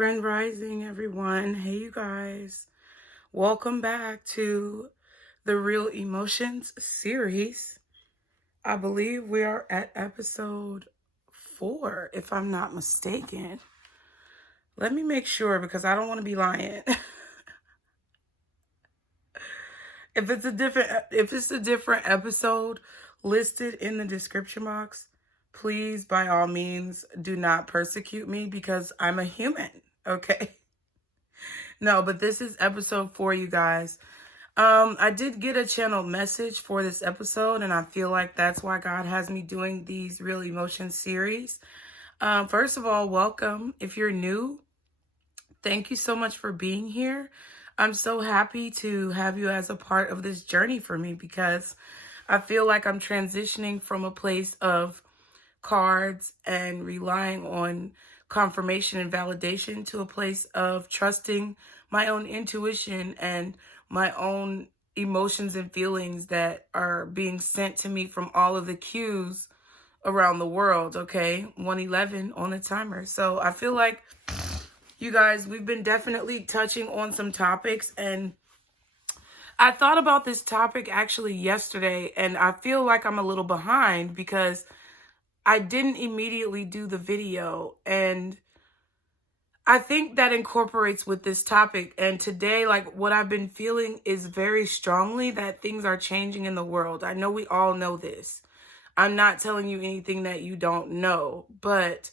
Grand Rising, everyone. Hey, you guys. Welcome back to the Real Emotions series. I believe we are at episode 4, if I'm not mistaken. Let me make sure because I don't want to be lying. If it's a different episode listed in the description box, please, by all means, do not persecute me because I'm a human, okay? No, but this is episode 4, you guys. I did get a channeled message for this episode, and I feel like that's why God has me doing these Real Emotions series. First of all, welcome. If you're new, thank you so much for being here. I'm so happy to have you as a part of this journey for me because I feel like I'm transitioning from a place of cards and relying on confirmation and validation to a place of trusting my own intuition and my own emotions and feelings that are being sent to me from all of the cues around the world, okay? 111 on the timer. So I feel like, you guys, we've been definitely touching on some topics, and I thought about this topic actually yesterday, and I feel like I'm a little behind because I didn't immediately do the video, and I think that incorporates with this topic. And today, like, what I've been feeling is very strongly that things are changing in the world. I know we all know this. I'm not telling you anything that you don't know, but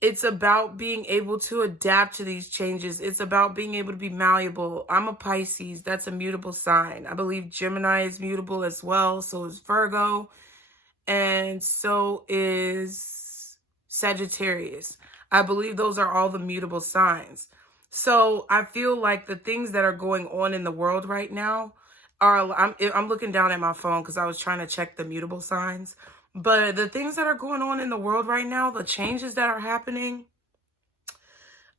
it's about being able to adapt to these changes. It's about being able to be malleable. I'm a Pisces. That's a mutable sign. I believe Gemini is mutable as well. So is Virgo. And so is Sagittarius. I believe those are all the mutable signs. So I feel like the things that are going on in the world right now are, I'm looking down at my phone because I was trying to check the mutable signs. But the things that are going on in the world right now, the changes that are happening,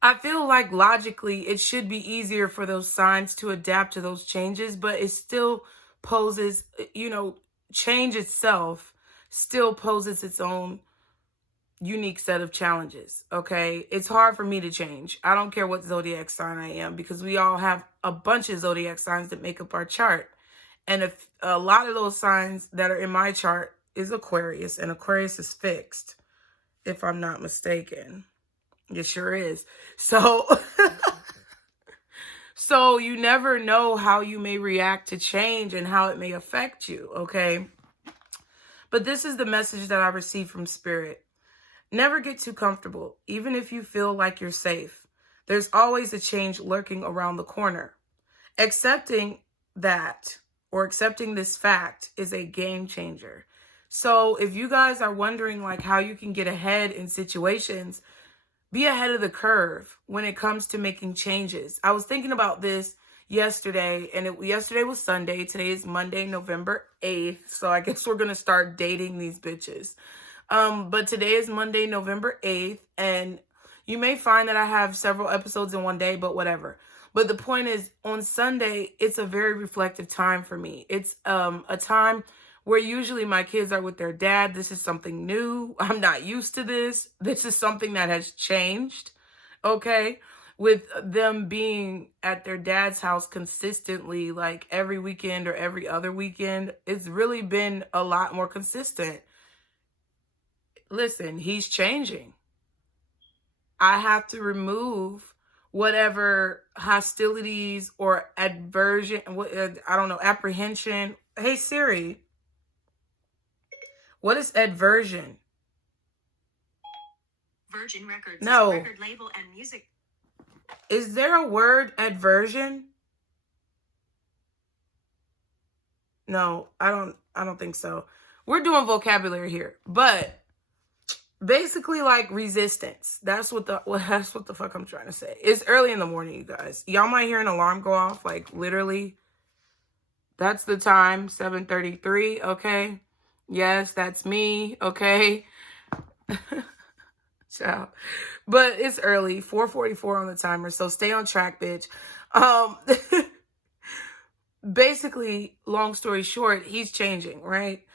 I feel like logically it should be easier for those signs to adapt to those changes, but it still poses, change itself still poses its own unique set of challenges, okay? It's hard for me to change. I don't care what zodiac sign I am because we all have a bunch of zodiac signs that make up our chart. And if a lot of those signs that are in my chart is Aquarius, and Aquarius is fixed, if I'm not mistaken. It sure is. So, so you never know how you may react to change and how it may affect you, okay? But this is the message that I received from Spirit. Never get too comfortable, even if you feel like you're safe. There's always a change lurking around the corner. Accepting that, or accepting this fact, is a game changer. So if you guys are wondering like how you can get ahead in situations, be ahead of the curve when it comes to making changes. I was thinking about this yesterday, and yesterday was Sunday. Today is Monday, November 8th. So I guess we're going to start dating these bitches. But today is Monday, November 8th, and you may find that I have several episodes in one day, but whatever. But the point is, on Sunday, it's a very reflective time for me. It's a time where usually my kids are with their dad. This is something new. I'm not used to this. This is something that has changed, okay? With them being at their dad's house consistently, like every weekend or every other weekend, it's really been a lot more consistent. Listen, he's changing. I have to remove whatever hostilities or aversion, I don't know, apprehension. Hey, Siri, what is adversion? Virgin Records. No. Record label and music. Is there a word, adversion? No, I don't think so. We're doing vocabulary here, but basically like resistance. That's what the fuck I'm trying to say. It's early in the morning, you guys. Y'all might hear an alarm go off, like literally. That's the time, 7:33, okay? Yes, that's me, okay? Ciao. But it's early, 4:44 on the timer, so stay on track, bitch. Basically, long story short, he's changing, right?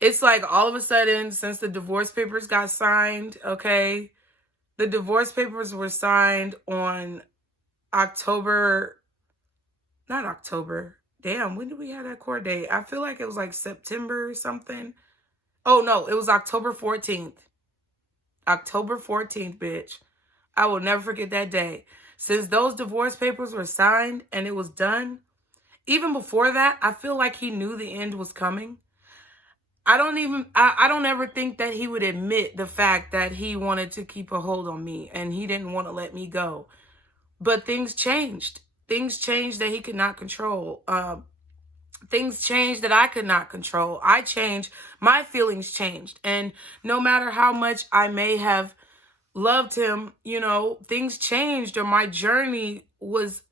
It's like all of a sudden, since the divorce papers got signed, okay, The divorce papers were signed on October, not October. Damn, when did we have that court date? I feel like it was like September or something. Oh no, it was October 14th. October 14th, bitch. I will never forget that day. Since those divorce papers were signed and it was done, even before that, I feel like he knew the end was coming. I don't ever think that he would admit the fact that he wanted to keep a hold on me and he didn't want to let me go. But things changed. Things changed that he could not control. Things changed that I could not control. I changed. My feelings changed. And no matter how much I may have loved him, you know, things changed, or my journey was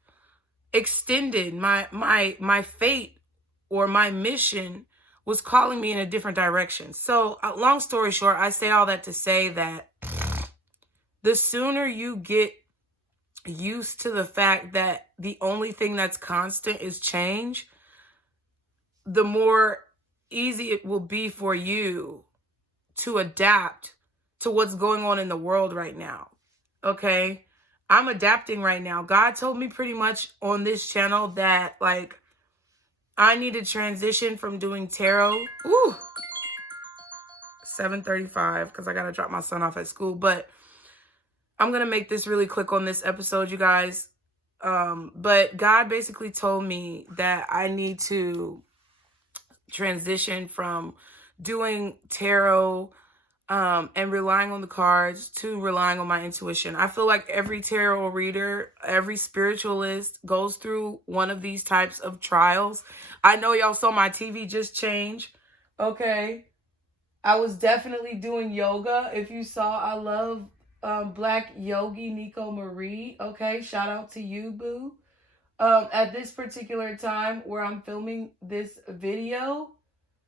extended. My fate or my mission was calling me in a different direction. So long story short, I say all that to say that the sooner you get used to the fact that the only thing that's constant is change, the more easy it will be for you to adapt to what's going on in the world right now. Okay? I'm adapting right now. God told me pretty much on this channel that, like, I need to transition from doing tarot. Ooh. 7:35, because I got to drop my son off at school. But I'm going to make this really quick on this episode, you guys. But God basically told me that I need to transition from doing tarot and relying on the cards to relying on my intuition. I feel like every tarot reader, every spiritualist goes through one of these types of trials. I know y'all saw my TV just change. Okay. I was definitely doing yoga. If you saw, I love Black Yogi Nico Marie. Okay. Shout out to you, boo. At this particular time where I'm filming this video,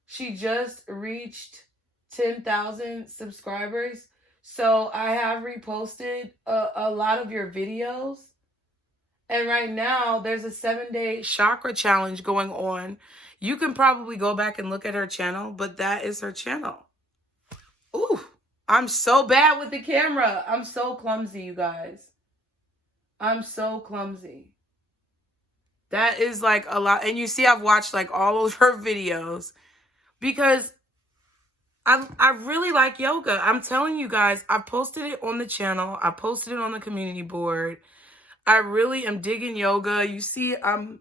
she just reached 10,000 subscribers. So I have reposted a lot of your videos. And right now there's a 7-day chakra challenge going on. You can probably go back and look at her channel, but that is her channel. Ooh, I'm so bad with the camera. I'm so clumsy, you guys. I'm so clumsy. That is like a lot. And you see, I've watched like all of her videos because I really like yoga. I'm telling you guys, I posted it on the channel. I posted it on the community board. I really am digging yoga. You see, I'm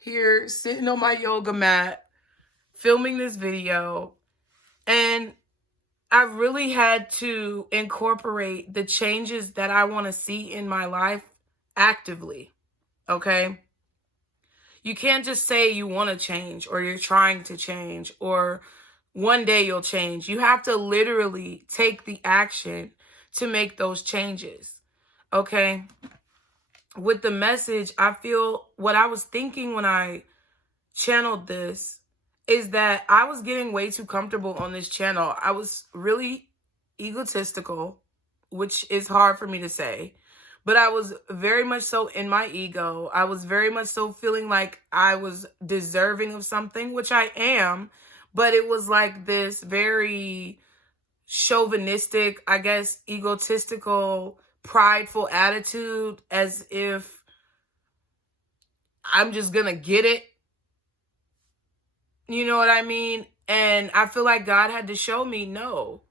here sitting on my yoga mat, filming this video. And I really had to incorporate the changes that I want to see in my life actively. Okay? You can't just say you want to change or you're trying to change or one day you'll change. You have to literally take the action to make those changes. Okay? With the message, I feel what I was thinking when I channeled this is that I was getting way too comfortable on this channel. I was really egotistical, which is hard for me to say. But I was very much so in my ego. I was very much so feeling like I was deserving of something, which I am. But it was like this very chauvinistic, I guess, egotistical, prideful attitude, as if I'm just going to get it. You know what I mean? And I feel like God had to show me, no,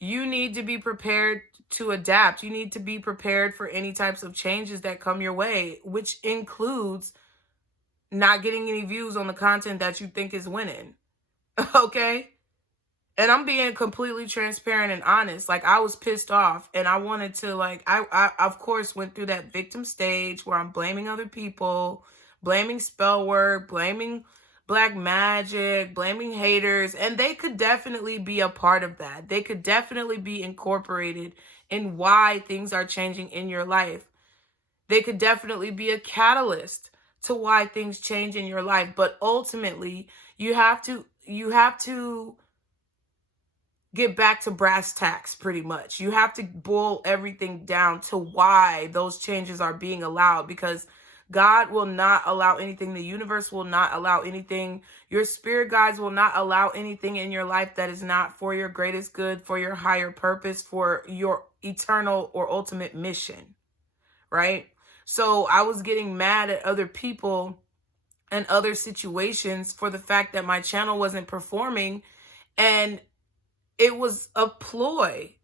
you need to be prepared to adapt. You need to be prepared for any types of changes that come your way, which includes not getting any views on the content that you think is winning. Okay? And I'm being completely transparent and honest. Like, I was pissed off and I wanted to, like, I of course went through that victim stage where I'm blaming other people, blaming spell work, blaming black magic, blaming haters, and they could definitely be a part of that. They could definitely be incorporated in why things are changing in your life. They could definitely be a catalyst to why things change in your life. But ultimately, you have to get back to brass tacks, pretty much. You have to boil everything down to why those changes are being allowed, because God will not allow anything. The universe will not allow anything. Your spirit guides will not allow anything in your life that is not for your greatest good, for your higher purpose, for your eternal or ultimate mission, right? So I was getting mad at other people and other situations for the fact that my channel wasn't performing, and it was a ploy.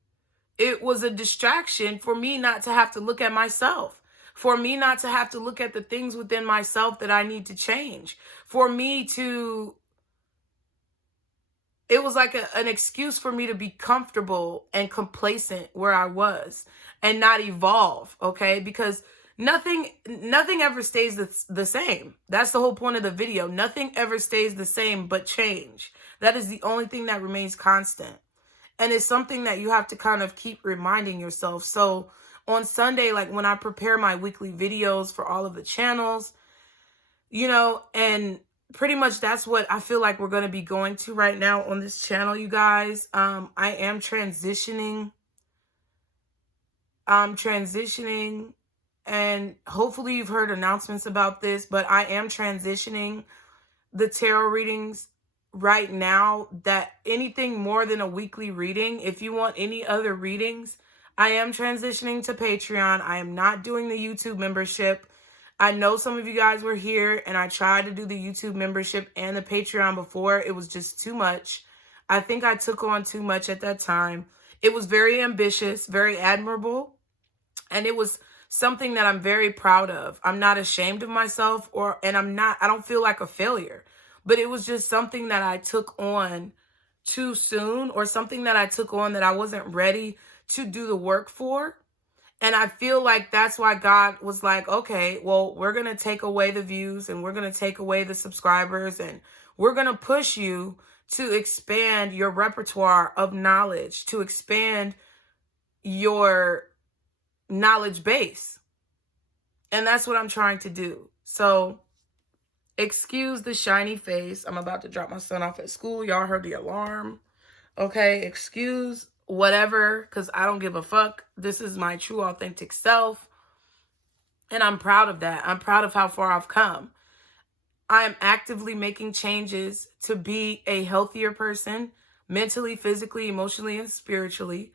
It was a distraction for me not to have to look at myself, for me not to have to look at the things within myself that I need to change, for me to, it was like an excuse for me to be comfortable and complacent where I was and not evolve, okay? Because nothing ever stays the same. That's the whole point of the video. Nothing ever stays the same but change. That is the only thing that remains constant. And it's something that you have to kind of keep reminding yourself. So on Sunday, like when I prepare my weekly videos for all of the channels, you know, and pretty much that's what I feel like we're going to be going to right now on this channel, you guys. I am transitioning. I'm transitioning, and hopefully you've heard announcements about this, but I am transitioning the tarot readings right now. That anything more than a weekly reading, if you want any other readings, I am transitioning to Patreon. I am not doing the YouTube membership. I know some of you guys were here and I tried to do the YouTube membership and the Patreon before. It was just too much. I think I took on too much at that time. It was very ambitious, very admirable, and it was something that I'm very proud of. I'm not ashamed of myself, and I don't feel like a failure, but it was just something that I took on too soon, or something that I took on that I wasn't ready to do the work for. And I feel like that's why God was like, okay, well, we're going to take away the views and we're going to take away the subscribers, and we're going to push you to expand your repertoire of knowledge, to expand your knowledge base. And that's what I'm trying to do. So excuse the shiny face. I'm about to drop my son off at school. Y'all heard the alarm. Okay, excuse whatever, because I don't give a fuck. This is my true, authentic self. And I'm proud of that. I'm proud of how far I've come. I am actively making changes to be a healthier person, mentally, physically, emotionally, and spiritually.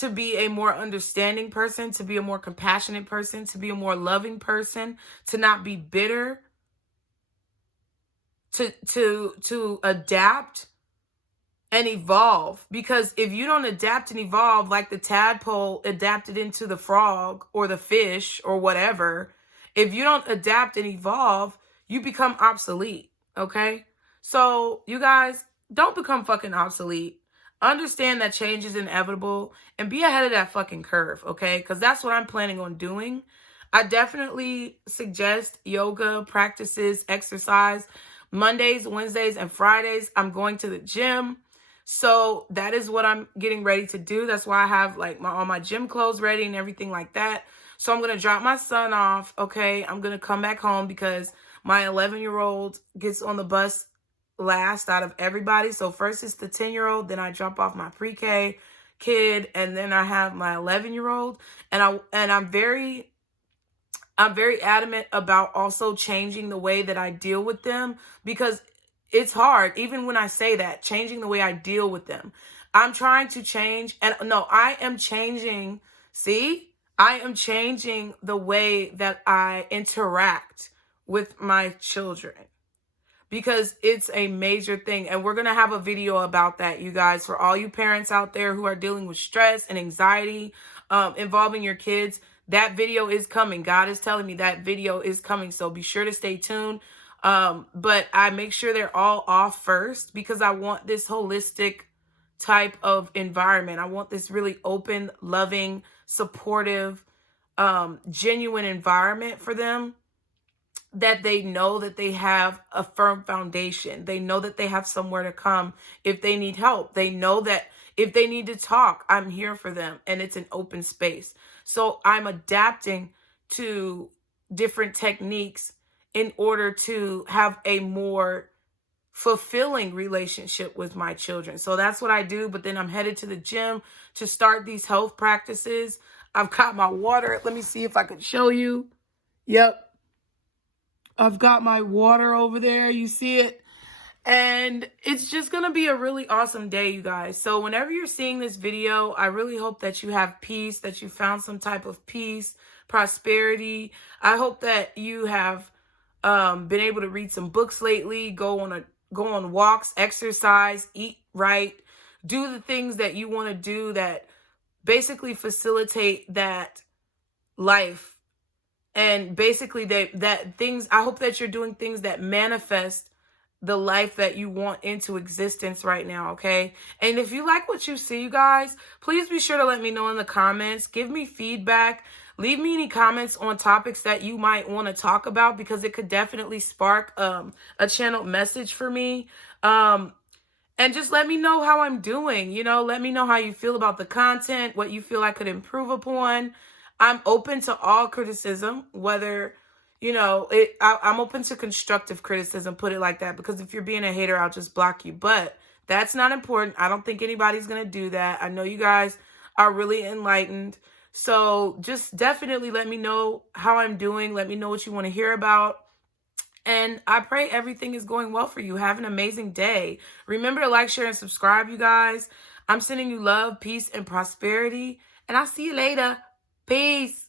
To be a more understanding person, to be a more compassionate person, to be a more loving person, to not be bitter, to adapt and evolve. Because if you don't adapt and evolve like the tadpole adapted into the frog or the fish or whatever, if you don't adapt and evolve, you become obsolete, okay? So you guys, don't become fucking obsolete. Understand that change is inevitable and be ahead of that fucking curve, okay? Because that's what I'm planning on doing. I definitely suggest yoga practices, exercise. Mondays, Wednesdays, and Fridays, I'm going to the gym. So that is what I'm getting ready to do. That's why I have like all my gym clothes ready and everything like that. So I'm going to drop my son off, okay? I'm going to come back home because my 11-year-old gets on the bus last out of everybody. So first it's the 10-year-old, then I drop off my pre-K kid, and then I have my 11-year-old. And I'm very adamant about also changing the way that I deal with them, because it's hard. Even when I say that, changing the way I deal with them. I'm trying to change. And no, I am changing. See, I am changing the way that I interact with my children, because it's a major thing. And we're going to have a video about that, you guys, for all you parents out there who are dealing with stress and anxiety involving your kids. That video is coming. God is telling me that video is coming. So be sure to stay tuned. But I make sure they're all off first, because I want this holistic type of environment. I want this really open, loving, supportive, genuine environment for them, that they know that they have a firm foundation. They know that they have somewhere to come if they need help. They know that if they need to talk, I'm here for them, and it's an open space. So I'm adapting to different techniques in order to have a more fulfilling relationship with my children. So that's what I do. But then I'm headed to the gym to start these health practices. I've got my water. Let me see if I can show you. Yep. I've got my water over there. You see it? And it's just going to be a really awesome day, you guys. So whenever you're seeing this video, I really hope that you have peace, that you found some type of peace, prosperity. I hope that you have been able to read some books lately, go on walks, exercise, eat right, do the things that you want to do that basically facilitate that life. And basically that things, I hope that you're doing things that manifest the life that you want into existence right now, okay? And if you like what you see, you guys, please be sure to let me know in the comments. Give me feedback. Leave me any comments on topics that you might want to talk about, because it could definitely spark a channeled message for me. And just let me know how I'm doing. You know, let me know how you feel about the content, what you feel I could improve upon. I'm open to all criticism, whether, you know, I'm open to constructive criticism, put it like that, because if you're being a hater, I'll just block you. But that's not important. I don't think anybody's going to do that. I know you guys are really enlightened. So just definitely let me know how I'm doing. Let me know what you want to hear about. And I pray everything is going well for you. Have an amazing day. Remember to like, share, and subscribe, you guys. I'm sending you love, peace, and prosperity. And I'll see you later. Peace.